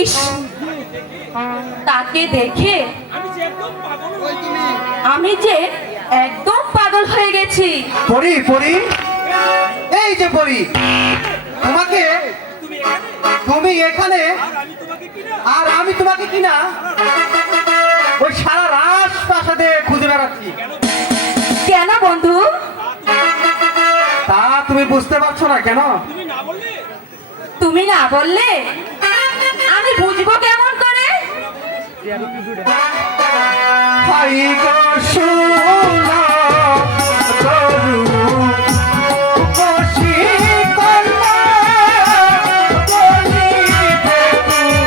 ইস, তাকে দেখে আমি যে একদম পাগল হয়ে গেছি। পরি পরি, এই যে পরি, তোমাকে, তুমি এখানে আর আমি তোমাকে কিনা ওই সারা রাজপ্রাসাদে খুঁজে বেড়াচ্ছি। কেন বন্ধু? তা তুমি বুঝতে পারছো না কেন? তুমি না বললে আমি বুঝবো কেমন করে? হাই গো সোনা তরু বশীকরণ বলিতে তোমারে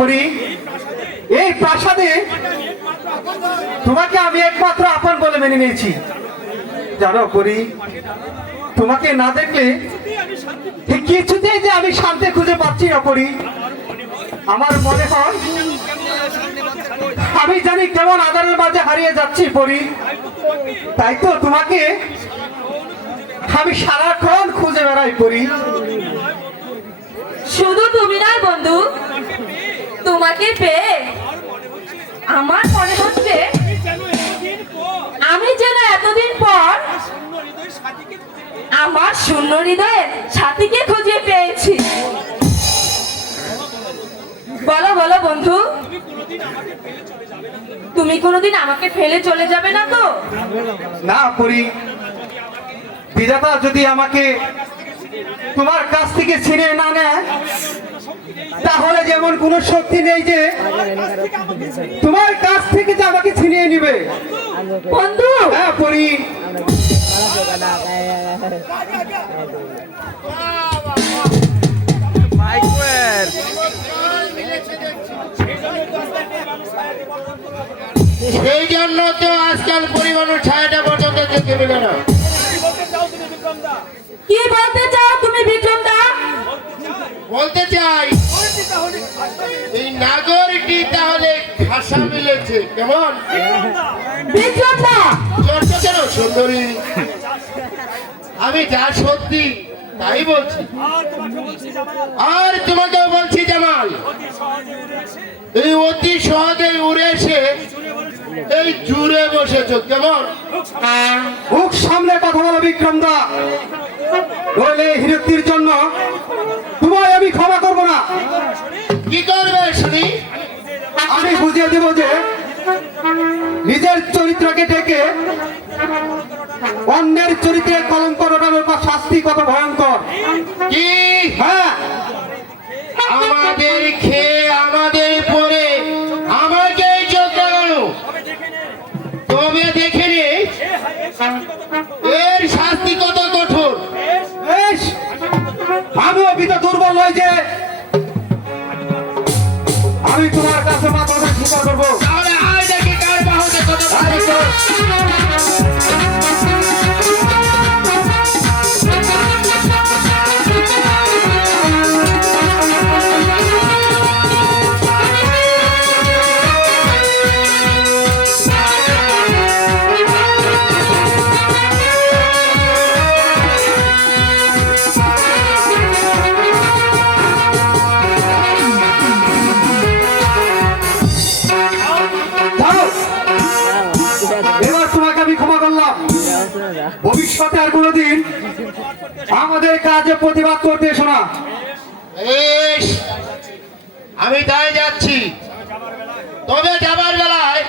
পরি, এই প্রাসাদে তোমাকে আমি একমাত্র আপন বলে মেনে নিয়েছি। জানো পরি, তোমাকে না দেখলে কিছুতেই যে আমি শান্তি খুঁজে পাচ্ছি না পরি। আমার মনে হয় আমি জানি কেমন আধারের মাঝে হারিয়ে যাচ্ছি পরি। তাই তো তোমাকে আমি সারাক্ষণ খুঁজে বেড়াই পরি। শুধু তুমি নয় বন্ধু, তোমাকে পেয়ে আমার মনে হচ্ছে আমি যেন এতদিন পর আমার শূন্য হৃদয়ের সাথীকে খুঁজে পেয়েছি। বলো বলো বন্ধু, তুমি কোনোদিন আমাকে ফেলে চলে যাবে না তো? না পরি, বিধাতা যদি আমাকে তোমার কাছ থেকে ছিনিয়ে না নেয়, তাহলে যেমন কোনো শক্তি নেই যে তোমার কাছ থেকে যে আমাকে ছিনিয়ে নিবে। বন্ধু, হ্যাঁ পরি, সেই জন্য তো আজকাল পরিমাণের ছায়াটা পর্যন্ত যেতে দিবে না। কি বলতে চাও তুমি বিক্রম দা? বলতে চাই এই নাগরটি তাহলে ভাষা মিলেছে কেমন? বিক্রম দা, চর্চা কেন সুন্দরী? আমি যা সত্যি তাই বলছি, আর তোমাকেও বলছি জামাল, এই অতি সহজে উড়ে এসে এই জুড়ে বসেছ কেমন? মুখ সামলে কথা বলো বিক্রম দা, নইলে হিরক্তির জন্য তোমায় আমি ক্ষমা করবো না। কি করবে শুনি? আমি বুঝিয়ে দেব যে নিজের চরিত্রকে ডেকে অন্যের চরিত্রে কলঙ্ক রটানোর বা শাস্তি কত ভয়ঙ্কর। কি? হ্যাঁ, আমাদের খেয়ে আমাদের পরে আমাকে চোখ লাগানো, তবে দেখে নে এর শাস্তি কত কঠোর। বেশ, আমিও বিত দুর্বল নয় যে আমি তোমার কাছে মাথা স্বীকার করবো। তাহলে আয় দেখি কার বাহুতে কত আরে তো, যাও। এবার তোমাকে আমি ক্ষমা করলাম। ভবিষ্যতে আর কোনোদিন আমাদের কাজে প্রতিবাদ করতে এসো না। বেশ, আমি তাই যাচ্ছি। তবে যাবার বেলায়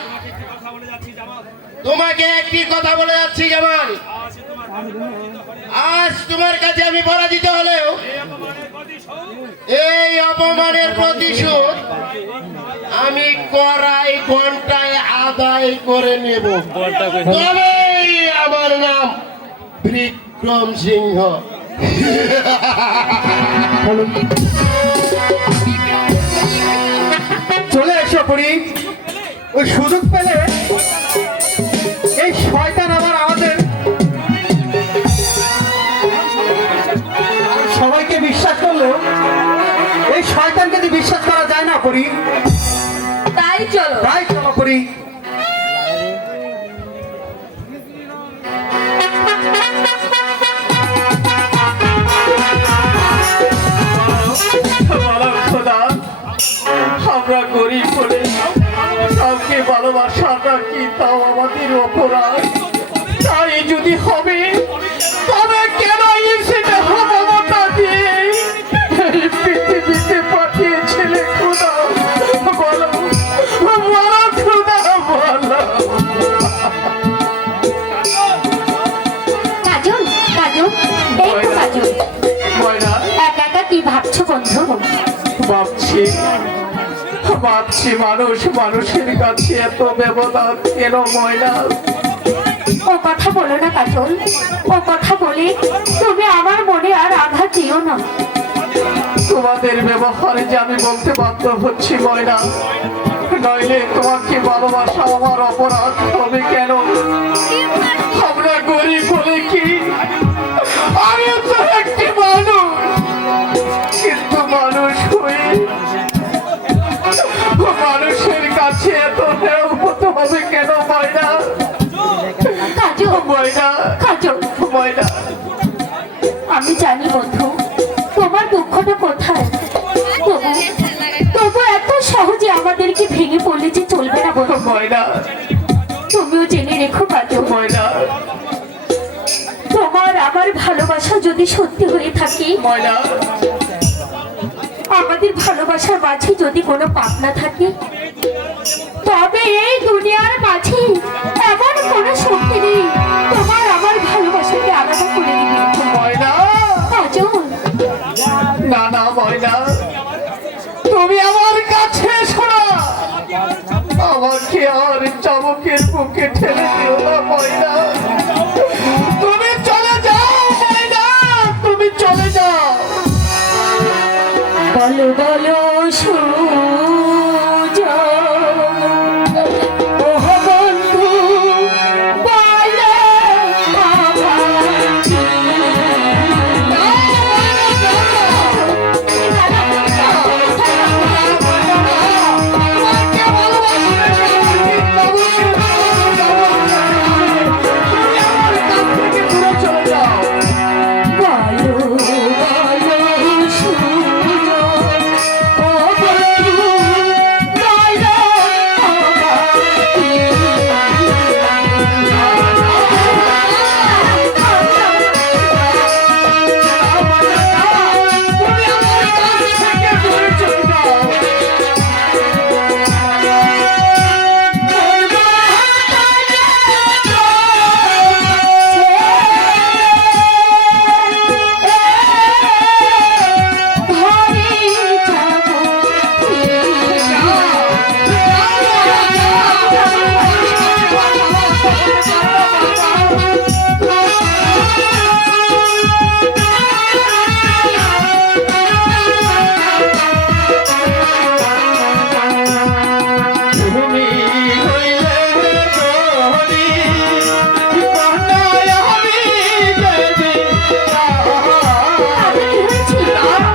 তোমাকে একটি কথা বলে যাচ্ছি জামাল, আজ তোমার কাছে আমি পরাজিত হলেও এই অপমানের প্রতিশোধ আমি কড়াই ঘন্টায় আদায় করে নেব। তবেই আমার নাম বিক্রম সিংহ। চলে এসো পরি, ওই সুযোগ পেলে এই শয়তান আবার আমাদের সবাইকে বিশ্বাস করলো, এই শয়তানকে যদি বিশ্বাস করা যায় না পরি। তাই চলো। তাই চলো পরি। খোদা, আমরা গরিব বলে কাউকে ভালোবাসাটা কি তাও আমাদের অপরাধ? তাই যদি হবে তবে কেন সেটা মমতা দিয়ে এই পৃথিবীতে পাঠিয়েছিলে খোদা? বলো বলো খোদা, বলো। কাজল, কাজল, এই তো কাজল। ময়না, একা একা কি ভাবছো বন্ধু? ভাবছি ভাবছি মানুষের কাছে এত ব্যবধান কেন ময়না? ও কথা বলো না কাজল, ও কথা বলে তুমি আমার মনে আর আঘাত দিও না। তোমাদের ব্যবহারে যে আমি বলতে বাধ্য হচ্ছি ময়না, নইলে তোমাকে ভালোবাসা আমার অপরাধ হবে কেন? আমরা গরিব বলে কি, আমি তো একটি মানুষ, কিন্তু মানুষ হয়ে মানুষের কাছে এত হেয় হতে হবে কেন ময়না? কাজল ময়না, কাজল, ময়না, আমি জানি বন্ধু তোমার দুঃখটা কোথায়, তবু এত সহজে আমাদেরকে ভেঙে পড়লে যে চলবে না বন্ধু। ময়না, তুমিও জেনে রেখো কাজল, ময়না, তোমার আমার ভালোবাসা যদি সত্যি হয়ে থাকে, ময়না, আমাদের ভালোবাসার মাঝে যদি কোনো পাপ না থাকে, তবে এই দুনিয়ার মাঝে এমন কোনো শক্তি নেই তোমার আমার ভালোবাসাকে আলাদা করে দিবে। ময়না, কাজল, না না ময়না, তুমি আমার কাছে শোনা, আমাকে আর চাবকের বুকে ঠেলে দিও না ময়না, তুমি চলে যাও ময়না, তুমি চলে যাও। বলো বলো ওহ বন্ধু, বলো চলে যাও। বলো বলো ও বন্ধু, বলো তুমি হইলে গরি, কন্যায় আমি দেবী। আমি কি হয়েছি?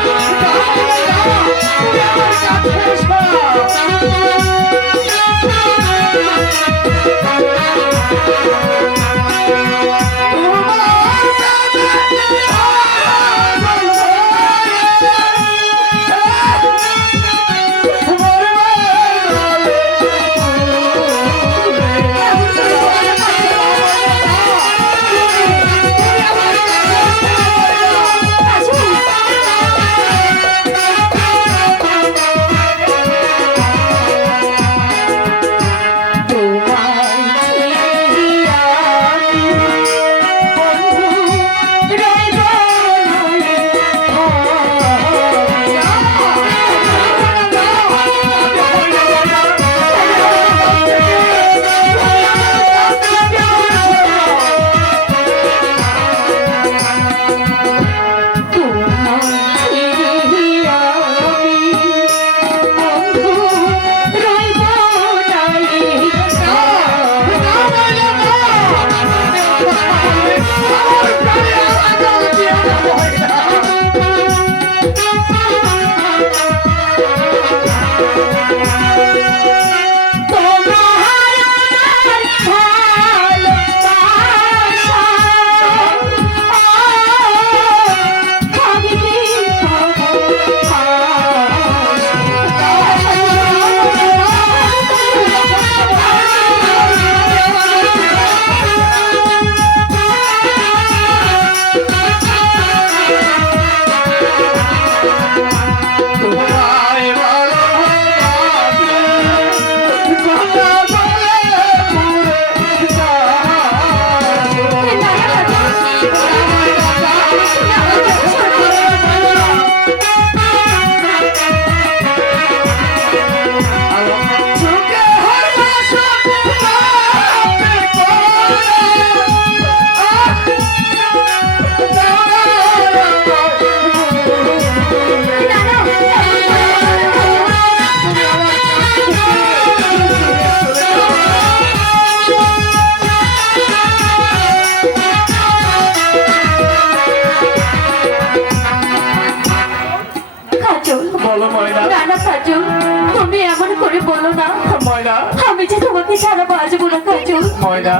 তোমাকে ছাড়া বাঁচবো না কাজল। ময়না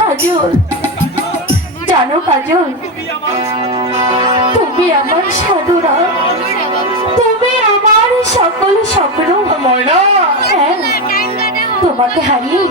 কাজল, জানো কাজল, তুমি আমার সাধনা, তুমি আমার সকল স্বপ্ন। ময়না হ্যাঁ, তোমাকে হারিয়ে